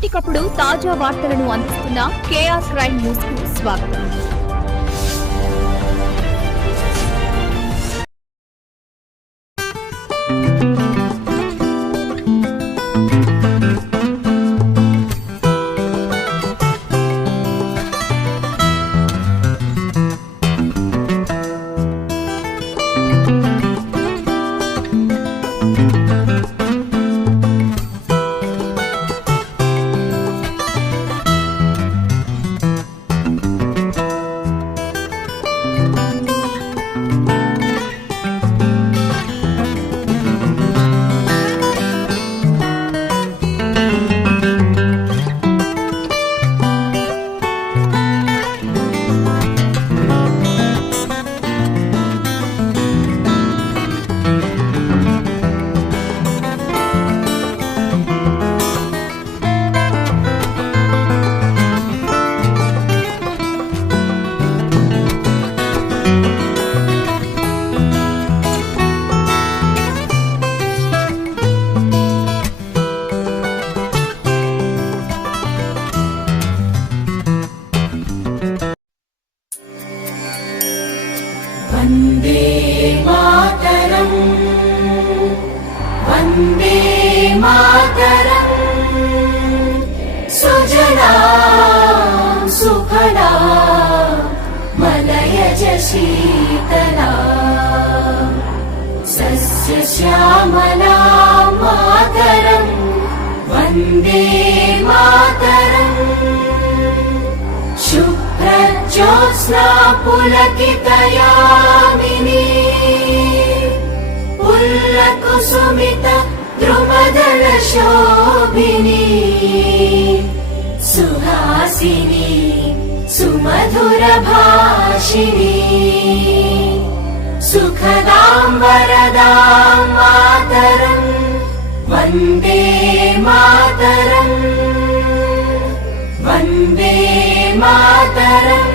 ఎప్పటికప్పుడు తాజా వార్తలను అందిస్తున్న కేఆర్ క్రైమ్ న్యూస్ కు స్వాగతం. वन्दे मातरम् वन्दे मातरम् सुजलां सुफला मलयज शीतला सस्यश्यामला मातरम् वन्दे मातरम् शुभ्रज्योत्स्ना पुलकितयामिनी पुल्लकुसुमित द्रुमदल शोभिनी सुहासिनी सुमधुर भाषिणी सुखदां वरदां मातरम् वन्दे मातरम् वन्दे मातरम्.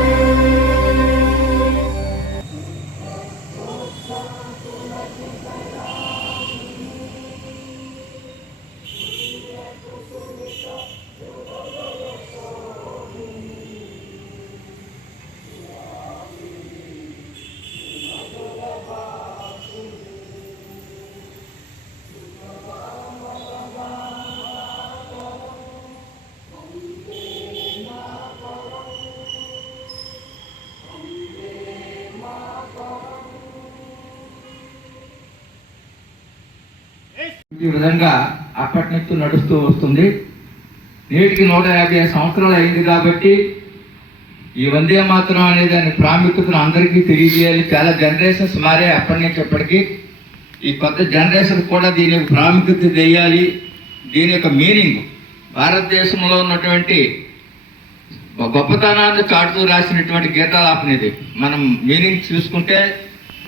ఈ విధంగా అప్పటి నుంచి నడుస్తూ వస్తుంది. నేటికి 150 సంవత్సరాలు అయింది కాబట్టి ఈ వందే మాతరం అనే దాని ప్రాముఖ్యతను అందరికీ తెలియజేయాలి. చాలా జనరేషన్స్ మారే అప్పటి నుంచి ఎప్పటికీ. ఈ కొత్త జనరేషన్ కూడా దీని యొక్క ప్రాముఖ్యత తెలియాలి. దీని యొక్క మీనింగ్ భారతదేశంలో ఉన్నటువంటి గొప్పతనాన్ని చాటుతూ రాసినటువంటి గీతాలాపన ఇది. మనం మీనింగ్ చూసుకుంటే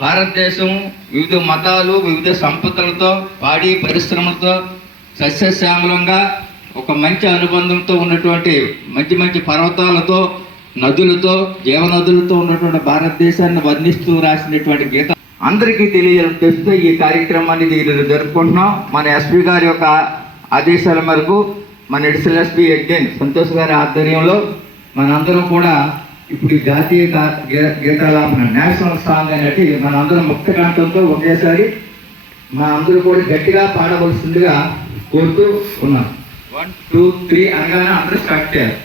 భారతదేశం వివిధ మతాలు వివిధ సంపదలతో పాడి పరిశ్రమలతో సస్యశ్యామలంగా ఒక మంచి అనుబంధంతో ఉన్నటువంటి మంచి మంచి పర్వతాలతో నదులతో జీవనదులతో ఉన్నటువంటి భారతదేశాన్ని వర్ణిస్తూ రాసినటువంటి గీత అందరికీ తెలియజేస్తూ ఈ కార్యక్రమాన్ని జరుపుకుంటున్నాం. మన ఎస్పీ గారి యొక్క ఆదేశాల మేరకు మన ఎడిషనల్ ఎస్పీ ఎడ్డెన్ సంతోష్ గారి ఆధ్వర్యంలో మనందరం కూడా ఇప్పుడు ఈ జాతీయ గీతాలాపన నేషనల్ సాంగ్ అనేది మనందరం ముక్త కంఠంతో ఒకేసారి మన అందరూ కూడా గట్టిగా పాడవలసిందిగా కోరుతూ ఉన్నాం. 1 2 3 అనగానే అందరూ స్టార్ట్ చేయాలి.